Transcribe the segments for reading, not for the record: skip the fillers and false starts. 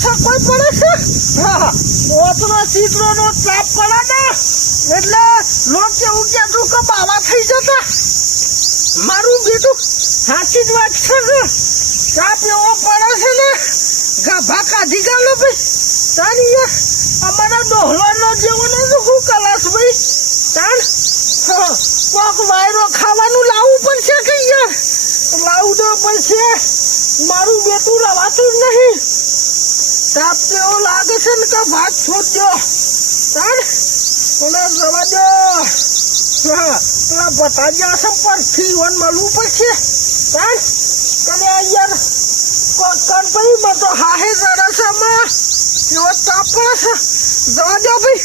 કોઈ પડે છે હા ઓતનો ચીતરોનો તાપ પડે ને એટલે લોક કેવું કહેતું કે બાવા થઈ જતા મારું બેટું સાચી જ વાત છે ને તાપ એવો પડે છે ને ગાભા કાઢી ગાલો ભાઈ તારી યાર અમારા ડોહલાનો જેવો ને શું કલાસ ભાઈ તાણ કોક વાયરો ખાવાનું લાવવું પડશે કે યાર લાવવું તો પડશે મારું બેટું રવાતું જ નહીં તાપ તો એવો લાગે છે ને કે ભાત છોડ્યો તાણ કોને રવા દો પેલા બટાજા છે પરથી વન મળવું પડશે તાણ કને યાર કંપનીમાં તો હાહે રડાસામાં એવો તાપ પડે છે જવા દો ભાઈ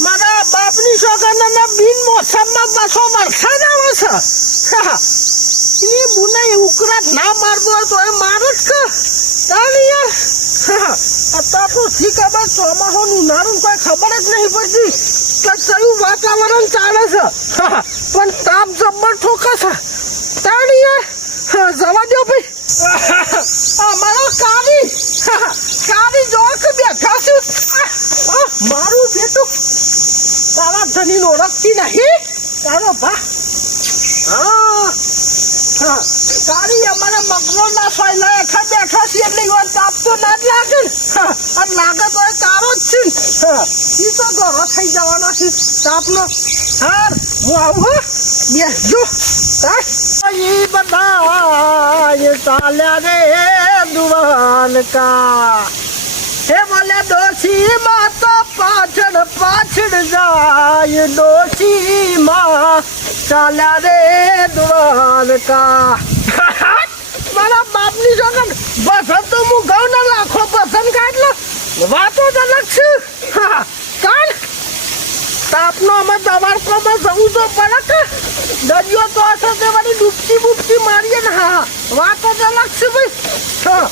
મારા બાપની સોગંદના બિન મોસમમાં પાછો વરસાદ આવે છે એ બુનાઈ ઉકળાટ ના મારતો હોય તો એ મારે જ કે તાણી યાર અત્યારે તો ઠીક ખબર ચોમાસાનું ઉનાળું કોઈ ખબર જ નહીં પડતી કે કયું વાતાવરણ ચાલે છે પણ તાપ જબ્બર ઠોકે છે તાણી યાર જવા દો ભાઈ અમારો કાવી જો કે બેઠા છે મારું બેટું તારા ધની ઓળખતી નહીં તારો ભા તારી અમારા મગનો ના ફાયલા એખા બેઠા છે એટલે વાર તાપ તો ના જ લાગે ને અને લાગે તો એ તારો જ છે એ તો ઘરો થઈ જવાનો છે તાપનો હાર હું આવું બેસજો એ બધા ચાલ્યા રે દુવાન કા હે બોલે ડોશી માં તો પાછળ પાછળ જાય ડોશી માં ચાલ્યા રે દ્વારકા મારા બાપની જોગન બસન તો હું ઘઉં ના લાખો બસન કાઢલો વાતો જ અલગ છે કાન તાપનો અમે દવારકોમાં જવું તો પડે કે દરિયો તો હશે તે વળી ડૂબતી મારીએ ને હા વાતો જ અલગ છે ભાઈ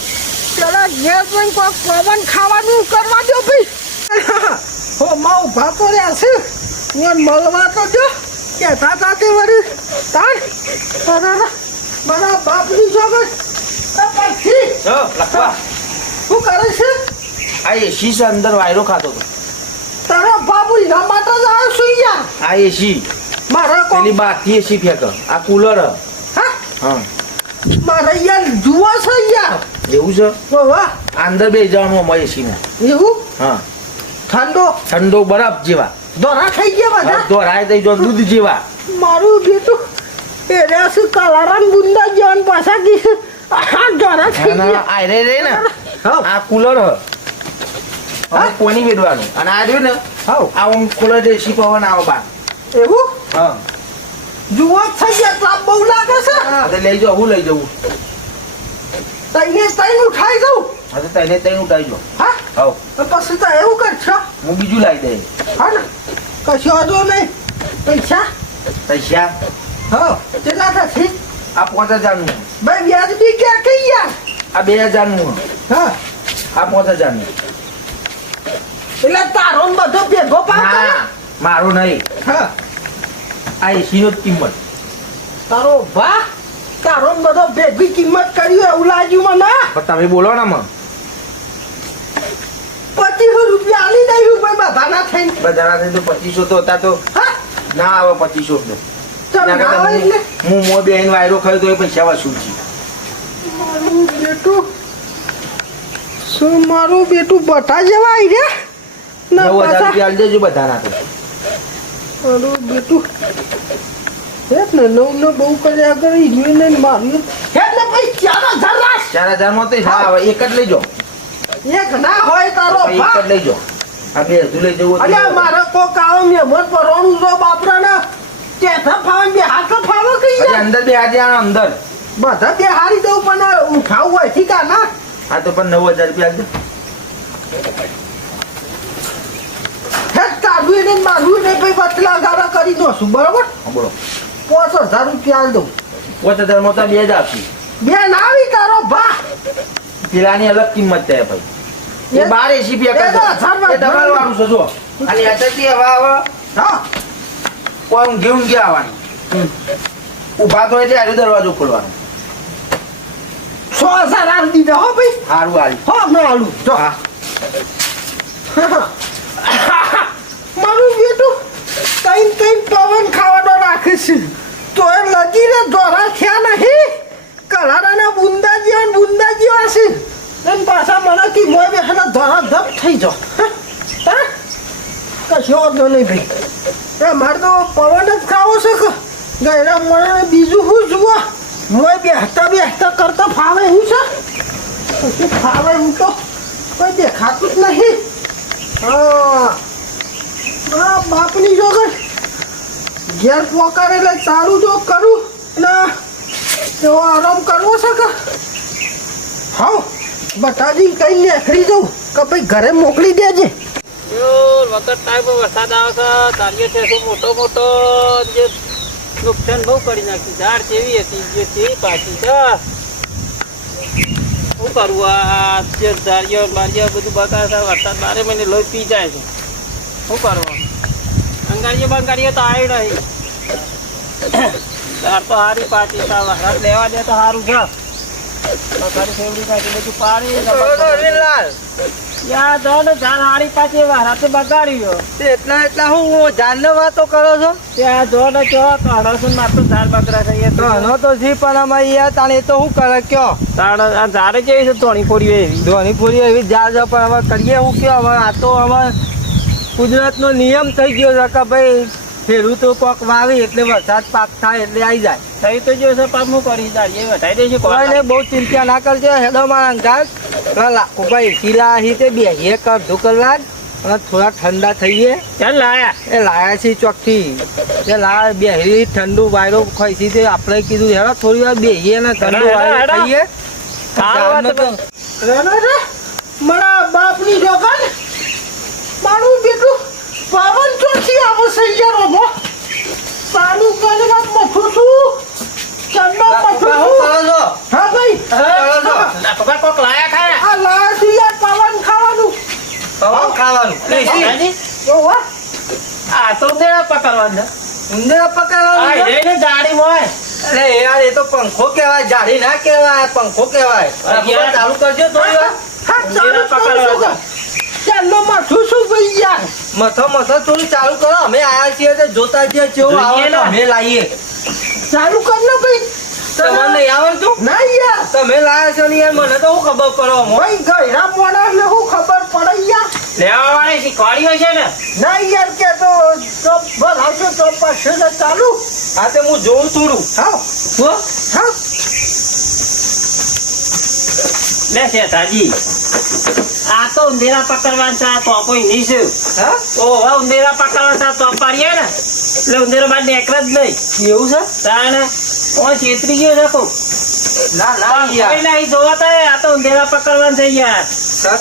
પેલા ઘેર જઈને કોઈ પવન ખાવાનું કરવા દો ભાઈ હો માં ઉભા તો રહ્યા છે મળવા તો દો કેતા તા તે વળી તાણ મારા બાપની જોગન પછી લખવા શું કરે છે આ એસી છે અંદર વાયરો ખાતો હતો તારા બાપુ એના માટે જ આવ્યો છું યાર આ એસી મારા પેલી બાકી એસી ફેંક આ કુલર હા મારે યાર જુઓ છે યાર એવું છે વાહ અંદર બે જવાનું અમારે એસી માં એવું હા ઠંડો બરફ જેવા દોરા થઈ ગયા બધા દોરાય થઈ જો દૂધ જેવા મારું બેટું એ રેસુ કલારામ ગુંડા જવાન પાછા કી આ દોરા થઈ ગયા આ રે રે ને આ કુલર હવે કોની વેડવાનું અને આ રહ્યું ને આ ઓમ કુલર એસી પવન આવે બાર એવું હા જુઓ થઈ ગયા તાપ બહુ લાગે છે અરે લઈ જાઓ હું લઈ જવું તઈને ઉઠાઈ દઉં હા તો તઈને ઉઠાઈ જો હા હાવ તો પછી તો એવું કરશો હું બીજું લાવી દે હા ને કશો વાંધો નહીં પૈસા પૈસા હા કેટલા થશે આ 5000 નું ભાઈ વ્યાજ બી ક્યાં કઈ યાર આ 2000 નું હા આ 5000 નું એટલે તારો ને બધો ભેગો પાક ના મારું નહીં હા આ એસી નો કિંમત તારો ભા તારો ને બધો ભેગી કિંમત કર્યું એવું લાગ્યું મને પણ તમે બોલો ને માં 2500 રૂપિયા આલી દઉં ભાઈ બધા ના થઈને બધાના થઈ તો 2500 તો હતા તો હા ના આવે 2500 તો ચાલ ના આવે એટલે હું મો બેન વાયરો ખાયો તો એ પૈસા વસૂલ છે મારું બેટું શું મારું બેટું બટા જેવા આવી રહ્યા ના 9000 પાછા રૂપિયા આલી દેજો બધાના તો મારું બેટું હેત ને નવ બહુ કર્યા કરી જોઈને માર્યું હેત ને ભાઈ 4000 રાખ 4000 માં તો હા હવે એક જ લઈ જાઓ એક ના હોય તારો એક ભા જ લઈ જાઓ આ બે હજુ લઈ જવું અલ્યા મારે કોક આવો મેમત પરવાનું જો બાપરાને કેથા ફાવે બે હાથ ફાવે કઈ અરે અંદર બે આજે આનો અંદર બધા બે હારી દઉં પણ ઉઠાવું હોય ઠીકા ના હા તો પણ 9000 રૂપિયા આપજો હેત કાઢું એને મારું ને ભાઈ બતલા ગાળા કરી દોશું બરોબર હા બોલો 5000 રૂપિયા આલ દઉં 5000 માં તો બે જ આપી બે ના આવી તારો ભા પેલાની અલગ કિંમત છે ભાઈ એ 12 એસી રૂપિયા એ તમારું વાળું છે જો અને અત્યારથી હવા હવે હા કોઈ ઊંઘી આવવાની ઊભા તો એટલે આજે દરવાજો ખોલવાનો 6000 આલ દીધા હો ભાઈ સારું આલી હો મેં આલુ જો હા મારું બેટું કઈ પવન ખાવાનો રાખે છે તો એ લગીને દોરા થયા નહીં કલારાના બુંદા જેવા છે એમ પાછા મને કી મોય બેઠા દોરા ધપ થઈ જાઓ હા કશો વાંધો નહીં ભાઈ એ મારે તો પવન જ ખાવો છે કે ગયડા મને બીજું શું જુઓ મોય બેસતા કરતા ફાવે એવું છે પછી ફાવે એવું તો કોઈ દેખાતું જ નહીં હા બાપની જો ઘેર પોકારે એટલે ચાલુ જો કરું ને એવો આરામ કરવો છે કે હા બટાજી કઈ નીકળી જાઉં કે ભાઈ ઘરે મોકલી દેજે વખત ટાઈમ વરસાદ આવે છે તારીએ છે શું મોટો જે નુકસાન બહુ કરી નાખ્યું ઝાડ કેવી હતી જે તે પાછી છે શું કરવું આ જે ઝાડીઓ બારીઓ બધું બગાડ વરસાદ 12 મહિને લોહી પી જાય છે શું કરવું બંગાળીઓ તો આવી નહીં તાર તો સારી પાછી વરસાદ લેવા દે તો સારું છે તારી ફેવડી કાઢી બધું પાણી યા જો ને ઝાડ હારી પાછી વરસાદ બગાડ્યો એટલા હું જાનને વાતો કરો છો ત્યાં જો ને કેવા કાઢો છો માત્ર ઝાડ બગડા છે તો ઘણો તો જી પણ અમારે યાર તાણે એ તો શું કરે કયો તાણ આ ઝાડે કેવી છે ધોણી ફોડી એવી ધોનીપુરી એવી ઝાડ છે પણ હવે કરીએ શું કયો હવે આ તો હવે કુદરતનો નિયમ થઈ ગયો છે કે ભાઈ ફેરું તો કોક વાવી એટલે વરસાદ પાક થાય એટલે આવી જાય થઈ તો જો છે પાપ હું કરી દાડીએ વટાઈ દે છે કોઈને બહુ ચિંતા ના કરજો હેડો મારા અંગાત લાખો ભાઈ શીલા હી તે બેહીએ કરધું કલાક અને થોડા ઠંડા થઈએ ચાલ લાયા એ લાયા છે ચોકથી એ લાયા બેહી ઠંડુ વાયરો ખાઈ છે આપણે કીધું હેડો થોડી વાર બેહીએ ને ઠંડુ વાયરો ખાઈએ મારા બાપની જોગન મારું બેટું પવન ચોથી આવો સૈયારોમાં સારું કરીને મથું છું ચંદો મથું છું હા ભાઈ કોક લાયા ખાયા આ લાયા છું યાર પવન ખાવાનું ઓહો આ તો દેડા પકડવાના ઉંદરા પકડવાનું છે? એને જાડી મોય અરે યાર એ તો પંખો કહેવાય જાડી ના કહેવાય પંખો કહેવાય યાર. ચાલુ કરજો થોડી વાર ઉંદરા પકડવાના. ચાલો મથું છું ભાઈ યાર મથો થોડું ચાલુ કરો અમે આયા છીએ તો જોતા છીએ કેવું આવે જોઈએ તો ને. અમે લાવીએ ચાલુ કર ને ભાઈ તમને નહીં આવડતું ના યાર તમે લાયા છો ને યાર મને તો શું ખબર પડો ભાઈ ગયરા મોણા ને શું ખબર પડે યાર લેવા વાળી શીખવાડી છે ને ના યાર કે તો ભલાવશો તો પાસે ચાલુ હા તે હું જોઉં થોડું હા લે છે તાજી આ તો ઉંદેરા પકડવાના છે આ તો કોઈ નહીં છે હા ઓહો ઉંદેરા પકડવાના છે તો પાડીએ ને એટલે ઉંદેરો બાદ નીકળે જ નહીં એવું છે તાણે કોઈ છેતરી ગયો છે કોક ના કોઈ યાર નહીં જોવા તો આ તો ઉંદેરા પકડવાના છે યાર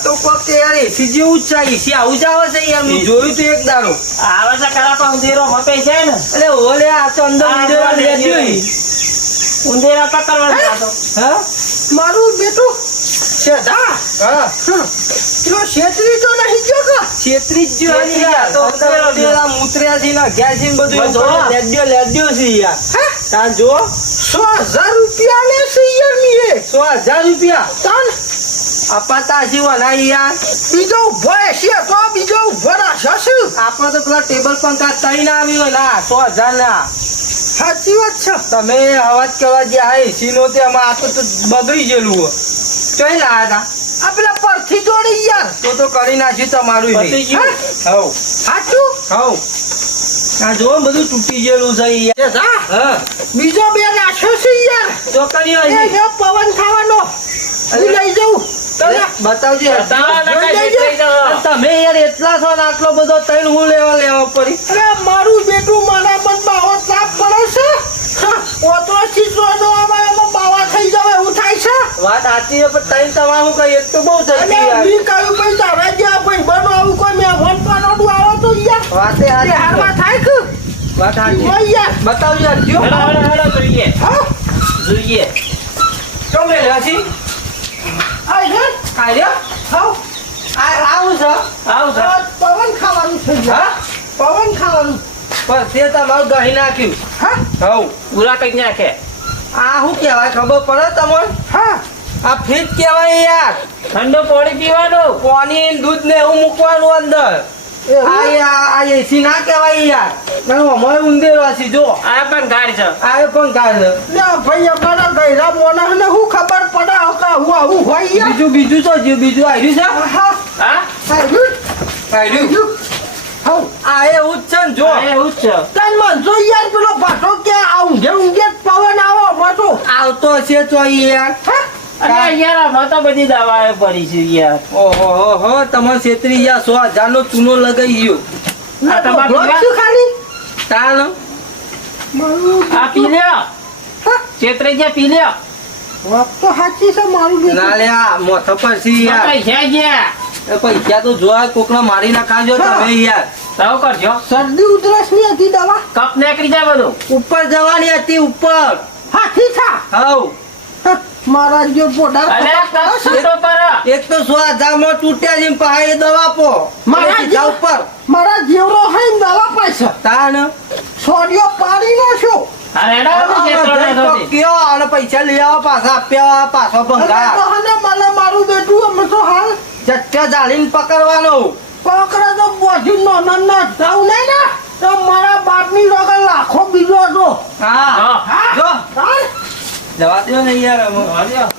તો કોક તે યાર એસી જેવું જ છે એસી આવું જ આવે છે યાર મેં જોયું તું એક દાડો આવે છે ખરા પણ ઉંદેરો મપે છે ને એટલે ઓલે આ તો અંદર ઉંદેરા લેજો ઉંદેરા પકડવાના છે આ તો હા મારું બેટું શેઠા હા પેલો છેતરી તો નહીં ગયો કે છેતરી જ ગયો છેતરી યાર તો ઉંદેરા ઉંદેરા મૂત્ર્યા છે ને ગયા છે ને બધું જો. લેડ્યો છે યાર તા જો 100,000 રૂપિયા લે છે યાર મીએ 100,000 રૂપિયા તાન અપાતા જીવના યાર બીજો ઉભો છે તો બીજો ઉભો રાખશે આપણે તો પેલા ટેબલ પંખા તઈ ના આવ્યો ના 100,000 ના સાચી વાત છે તમે અવાજ કરવા જે આ એસી નો તે આમાં આ તો બગડી ગયેલું ચોઈ લાયા હતા આ પેલા પરથી જોડી યાર તો કરી નાખ્યું તમારું પતી ગયું. હવ સાચું હવ આ જો બધું તૂટી ગયેલું છે યાર હા બીજો બે નાખ્યો છે યાર તો કર્યો એ હજી. જો પવન ખાવાનો હું લઈ જાઉં બતાવજો બતાવો ને કાંઈ લઈ જાઓ. તમે યાર એટલા છો ને આટલો બધો તૈન હું લેવા પડી અરે મારું બેટું મારા મનમાં આવો તાપ પડે છે ઓતો ચીજવાનો આમાં બાવા થઈ જાવ એવું થાય છે વાત સાચી છે પણ તૈન તમારું કઈ એક તો બહુ થઈ ગઈ યાર મી કયું ભાઈ તારા જ્યાં ભાઈ બનો આવું કોઈ મેં વન પાનોડું આવો તો યાર વાતે હારમાં થાય કે વાત સાચી યાર બતાવજો જો હેડો જોઈએ હા જોઈએ કેમ લે લાસી આઈ હે કાયા હાઉ આવું છે આવું છે. પવન ખાવાનું છે હા પવન ખાવાનું પણ તે તમારું દહીં નાખ્યું હા હવ પૂરા કઈ નાખે આ શું કહેવાય ખબર પડે તમને હા આ ફ્રીજ કહેવાય યાર. ઠંડુ પાણી પીવાનું. પાણી ને દૂધ ને એવું મૂકવાનું અંદર. આ એસી ના કહેવાય યાર. અમારે ઊંધેરો છે જો. આ પણ ગાડી છે. આ પણ કાઢ. લે ભાઈ અમારા ગયરા મોણસને શું ખબર પડે કે હું આવું હોય યાર. બીજું તો જે બીજું આવ્યું છે. હા હા આવ્યું. હઉ આ એવું જ છે ને જો. આ એવું જ છે. તન મનસો યાર પેલો પાછો કે આ ઊંઘે ઊંઘે જ પવન આવો પાછો. આવતો છે તો યાર. અરે યાર આમાં તો બધી દવાઓ પડી છે યાર. ઓહો તમારે છેતરી યા 100,000 નો ચૂનો લગાઈ ગયો. આ તમારે બ્લોક પીવા? છું ખાલી તાણ મારું આ પી લ્યો. ચેતરે ગયા પી લ્યો. વાત તો સાચી છે મારું બેટું. ના લે આ મોથો પર છે યાર. પૈસા ગયા. એ પૈસા તો જોવા કોકને મારી ના ખાજો તમે યાર. તાવ કરજો. શરદી ઉધરસ ની હતી દવા કપ નીકળી જાય બધું. ઉપર જવાની હતી ઉપર. હાથી થા હવ મારા જો પોડા અલે કપ છૂટો પર. એક તો 100,000 માં તૂટ્યા છે પહાડી દવા આપો. મારા સીધા ઉપર મારા જેવડો હોય દવા પૈસા તાણ સોડિયો પાડી નો છો. અરે એડા ચેતરો ને થતી. કયો અને પૈસા લઈ આવો પાછા આપ્યા પાછો ભંગાર. અને મને મારું બેટું અમે તો હાલ ચટ્ટા જાળીને પકડવાનો. પકડે તો બોજી નો ના જાવ નહીં ને તો મારા બાપની લગન લાખો બીજો હતો. હા હા. જો હાલ જવા દો ને યાર અમે. જવા દ્યો.